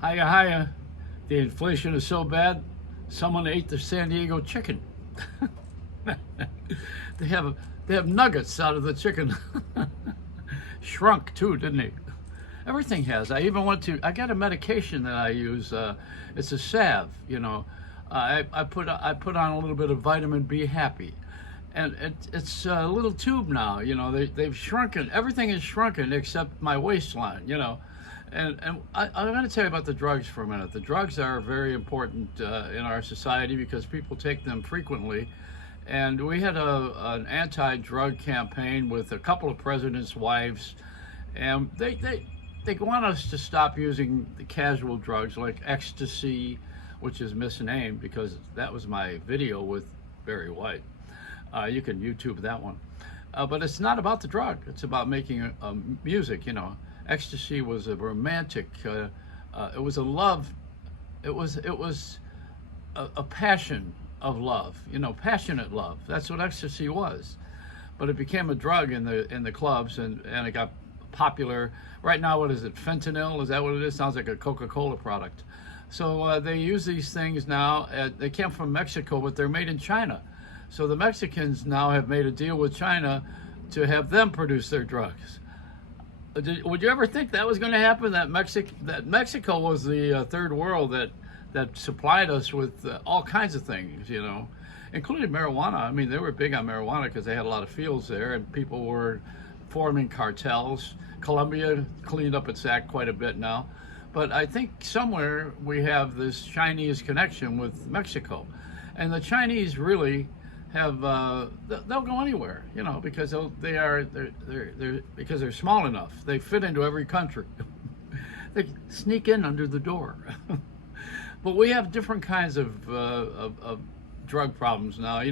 Hiya, hiya. The inflation is so bad, someone ate the San Diego chicken. they have they have nuggets out of the chicken. Shrunk too, didn't he? Everything has. I even went to. I got a medication that I use. It's a salve. I put on a little bit of vitamin B Happy, and it's a little tube now. They've shrunken. Everything is shrunken except my waistline. I'm going to tell you about the drugs for a minute. The drugs are very important in our society because people take them frequently. And we had an anti-drug campaign with a couple of presidents' wives, and they want us to stop using the casual drugs like ecstasy, which is misnamed because that was my video with Barry White. You can YouTube that one. But it's not about the drug. It's about making music. Ecstasy was a romantic. It was a love. It was a passion of love. Passionate love. That's what ecstasy was. But it became a drug in the clubs, and it got popular. Right now, what is it? Fentanyl? Is that what it is? Sounds like a Coca-Cola product. So they use these things now. They came from Mexico, but they're made in China. So the Mexicans now have made a deal with China to have them produce their drugs. Would you ever think that was going to happen? That Mexico was the third world that supplied us with all kinds of things, including marijuana. I mean, they were big on marijuana because they had a lot of fields there, and people were forming cartels. Colombia cleaned up its act quite a bit now. But I think somewhere we have this Chinese connection with Mexico. And the Chinese really have, they'll go anywhere, because because they're small enough. They fit into every country. They sneak in under the door. But we have different kinds of drug problems now.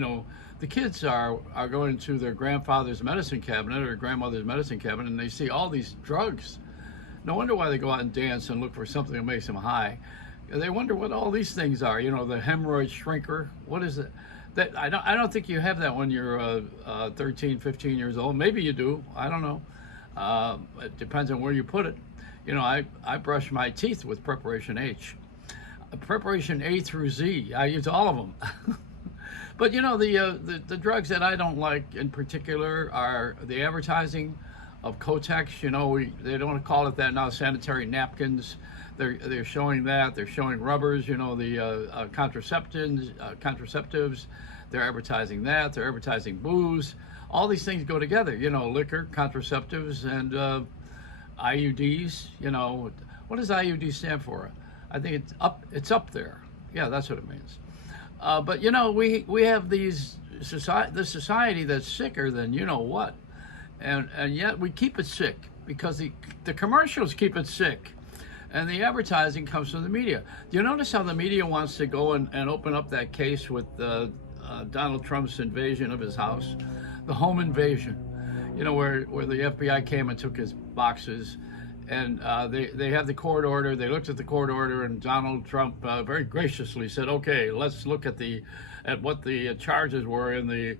The kids are going to their grandfather's medicine cabinet or grandmother's medicine cabinet, and they see all these drugs. No wonder why they go out and dance and look for something that makes them high. They wonder what all these things are. The hemorrhoid shrinker. What is it? That I don't think you have that when you're 13, 15 years old. Maybe you do. I don't know. It depends on where you put it. I brush my teeth with Preparation H. Preparation A through Z. I use all of them. But the drugs that I don't like in particular are the advertising of Kotex. They don't call it that now. Sanitary napkins. They're showing that. They're showing rubbers. The contraceptives. They're advertising that. They're advertising booze. All these things go together. Liquor, contraceptives, and IUDs. What does IUD stand for? I think it's up there. Yeah, that's what it means. But we have this society that's sicker than what, and yet we keep it sick because the commercials keep it sick, and the advertising comes from the media. Do you notice how the media wants to go and open up that case with Donald Trump's invasion of his house, the home invasion? Where the FBI came and took his boxes. And they have the court order. They looked at the court order, and Donald Trump very graciously said, "Okay, let's look at what the charges were and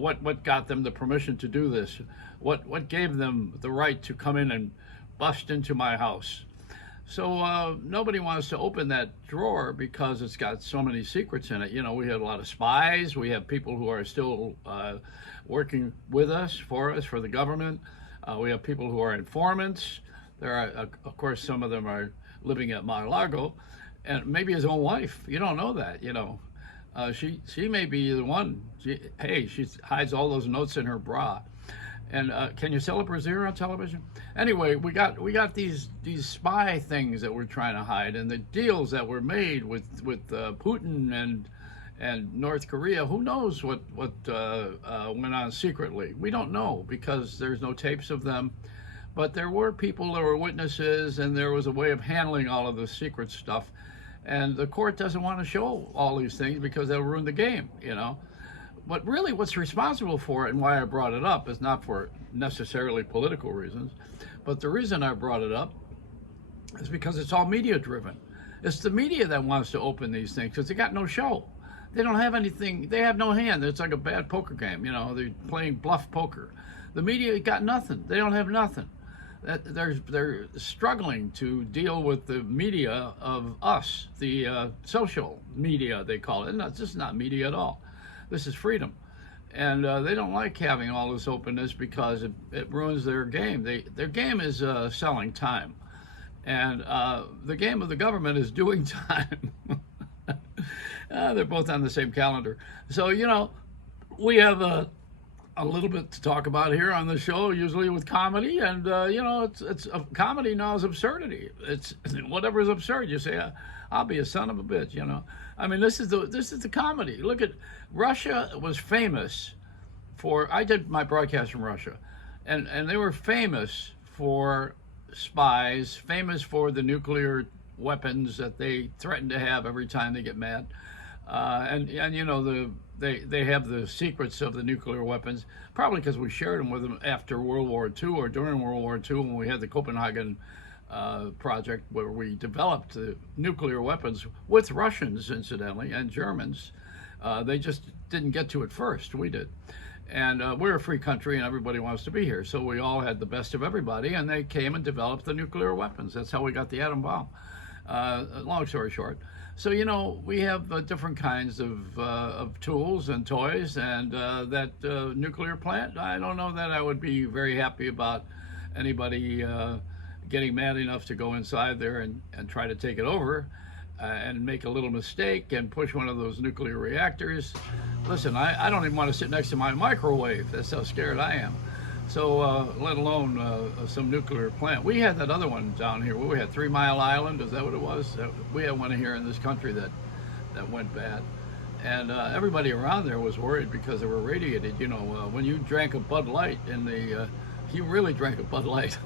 what got them the permission to do this. What gave them the right to come in and bust into my house?" So nobody wants to open that drawer because it's got so many secrets in it. We have a lot of spies. We have people who are still working with us, for the government. We have people who are informants. There are, of course, some of them are living at Mar-a-Lago, and maybe his own wife. You don't know that, She may be the one. She hides all those notes in her bra. And can you sell a brassiere on television? Anyway, we got these spy things that we're trying to hide, and the deals that were made with Putin and North Korea. Who knows what went on secretly? We don't know because there's no tapes of them. But there were people that were witnesses, and there was a way of handling all of the secret stuff. And the court doesn't want to show all these things because they'll ruin the game, But really what's responsible for it and why I brought it up is not for necessarily political reasons. But the reason I brought it up is because it's all media driven. It's the media that wants to open these things because they got no show. They don't have anything. They have no hand. It's like a bad poker game. They're playing bluff poker. The media got nothing. They don't have nothing. that they're struggling to deal with the media of us, the social media they call it. And this is not media at all. This is freedom, and they don't like having all this openness because it ruins their game. Their game is selling time, and the game of the government is doing time. They're both on the same calendar. So, we have a little bit to talk about here on the show, usually with comedy, and it's comedy now is absurdity. It's whatever is absurd. You say, "I'll be a son of a bitch," I mean, this is the comedy. Look at Russia was famous for. I did my broadcast from Russia, and they were famous for spies, famous for the nuclear weapons that they threaten to have every time they get mad, and they have the secrets of the nuclear weapons, probably because we shared them with them after World War II or during World War II when we had the Copenhagen project where we developed the nuclear weapons with Russians, incidentally, and Germans. They just didn't get to it first. We did. And we're a free country and everybody wants to be here. So we all had the best of everybody, and they came and developed the nuclear weapons. That's how we got the atom bomb. Long story short. So, we have different kinds of tools and toys, and that nuclear plant, I don't know that I would be very happy about anybody getting mad enough to go inside there and try to take it over and make a little mistake and push one of those nuclear reactors. Listen, I don't even want to sit next to my microwave. That's how scared I am. So let alone some nuclear plant. We had that other one down here. We had 3 Mile Island. Is that what it was? We had one here in this country that went bad. And everybody around there was worried because they were radiated. When you drank a Bud Light you really drank a Bud Light.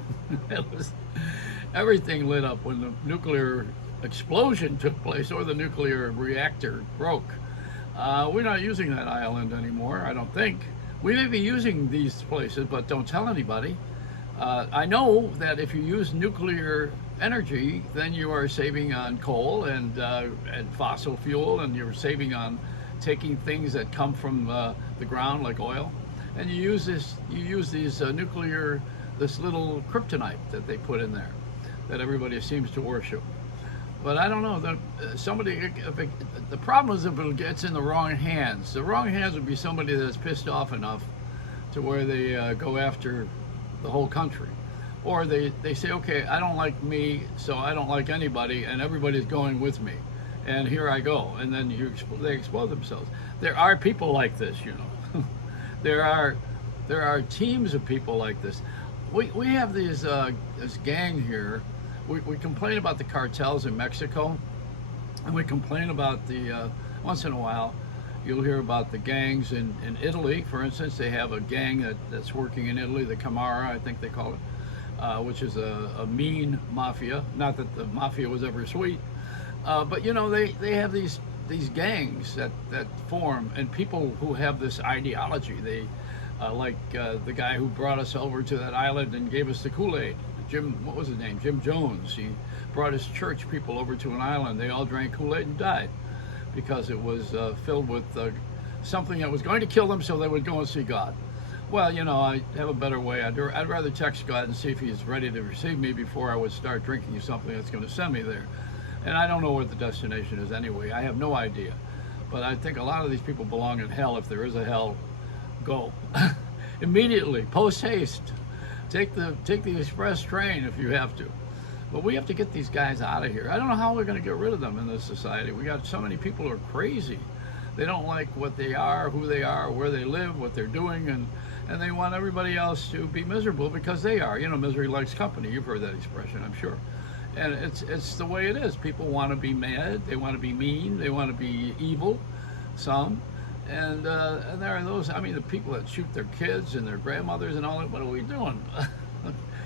Everything lit up when the nuclear explosion took place or the nuclear reactor broke. We're not using that island anymore, I don't think. We may be using these places, but don't tell anybody. I know that if you use nuclear energy, then you are saving on coal and fossil fuel, and you're saving on taking things that come from the ground like oil. And you use these nuclear, this little kryptonite that they put in there, that everybody seems to worship. But I don't know. The problem is if it gets in the wrong hands. The wrong hands would be somebody that's pissed off enough to where they go after the whole country. Or they say, okay, I don't like me, so I don't like anybody, and everybody's going with me. And here I go. And then they explode themselves. There are people like this, There are teams of people like this. We have this gang here. We complain about the cartels in Mexico, and we complain about once in a while, you'll hear about the gangs in Italy. For instance, they have a gang that's working in Italy, the Camorra, I think they call it, which is a mean mafia. Not that the mafia was ever sweet, but they have these gangs that form, and people who have this ideology. They like the guy who brought us over to that island and gave us the Kool-Aid. What was his name? Jim Jones. He brought his church people over to an island. They all drank Kool-Aid and died because it was filled with something that was going to kill them, so they would go and see God. Well, I have a better way. I'd rather text God and see if he's ready to receive me before I would start drinking something that's going to send me there. And I don't know what the destination is anyway. I have no idea. But I think a lot of these people belong in hell. If there is a hell, go. Immediately, post haste. Take the express train if you have to. But we have to get these guys out of here. I don't know how we're going to get rid of them in this society. We got so many people who are crazy. They don't like what they are, who they are, where they live, what they're doing, and they want everybody else to be miserable because they are. Misery likes company. You've heard that expression, I'm sure. And it's the way it is. People want to be mad. They want to be mean. They want to be evil, some. And there are those, the people that shoot their kids and their grandmothers and all that. What are we doing?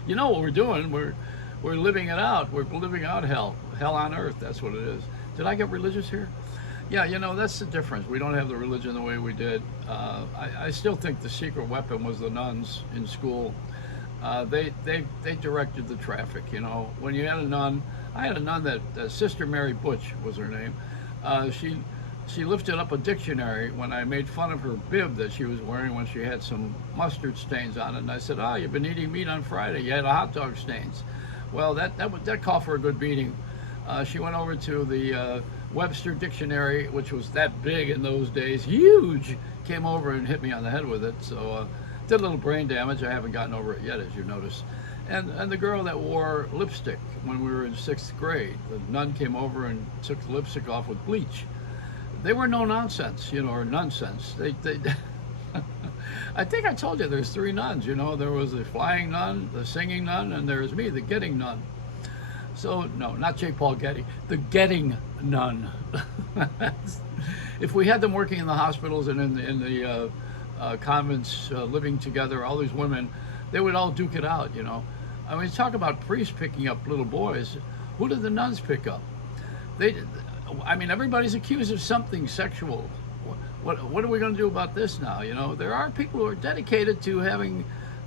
You know what we're doing? We're living it out. We're living out hell on earth. That's what it is. Did I get religious here? Yeah, that's the difference. We don't have the religion the way we did. I still think the secret weapon was the nuns in school. They directed the traffic. When you had a nun, I had a nun that Sister Mary Butch was her name. she lifted up a dictionary when I made fun of her bib that she was wearing when she had some mustard stains on it. And I said, "Oh, you've been eating meat on Friday. You had a hot dog stains." Well, that called for a good beating. She went over to the Webster Dictionary, which was that big in those days, huge, came over and hit me on the head with it. So did a little brain damage. I haven't gotten over it yet, as you notice. And the girl that wore lipstick when we were in 6th grade, the nun came over and took the lipstick off with bleach. They were no nonsense, or nonsense. They I think I told you there's 3 nuns. There was the flying nun, the singing nun, and there's me, the getting nun. So no, not J. Paul Getty, the getting nun. If we had them working in the hospitals and in the convents, living together, all these women, they would all duke it out. I mean, talk about priests picking up little boys. Who did the nuns pick up? Everybody's accused of something sexual. What are we going to do about this now? There are people who are dedicated to having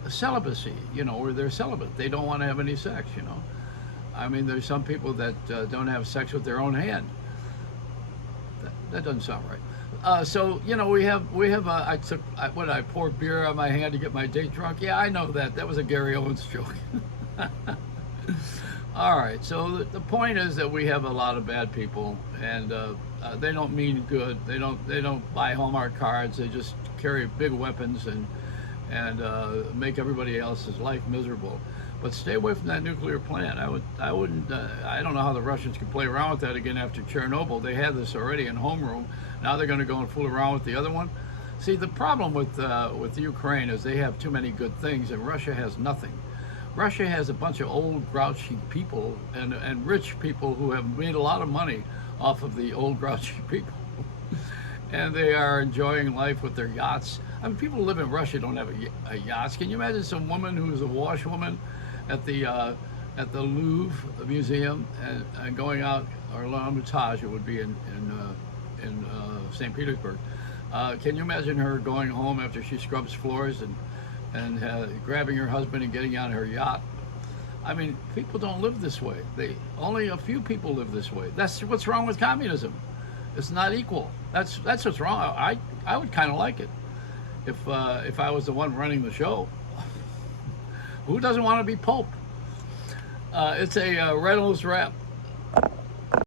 celibacy, where they're celibate. They don't want to have any sex, there's some people that don't have sex with their own hand. That doesn't sound right. So we have. I poured beer on my hand to get my date drunk. Yeah, I know that. That was a Gary Owens joke. All right. So the point is that we have a lot of bad people, and they don't mean good. They don't buy Hallmark cards. They just carry big weapons and make everybody else's life miserable. But stay away from that nuclear plant. I wouldn't. I don't know how the Russians could play around with that again after Chernobyl. They had this already in homeroom. Now they're going to go and fool around with the other one. See, the problem with Ukraine is they have too many good things, and Russia has nothing. Russia has a bunch of old grouchy people and rich people who have made a lot of money off of the old grouchy people, and they are enjoying life with their yachts. People who live in Russia don't have a yachts. Can you imagine some woman who's a washwoman at the Louvre Museum and going out, or L'Ermitage, it would be in St. Petersburg. Can you imagine her going home after she scrubs floors and grabbing her husband and getting on her yacht? People don't live this way. Only a few people live this way. That's what's wrong with communism. It's not equal. That's what's wrong. I would kind of like it if I was the one running the show. Who doesn't want to be Pope? It's a Reynolds wrap.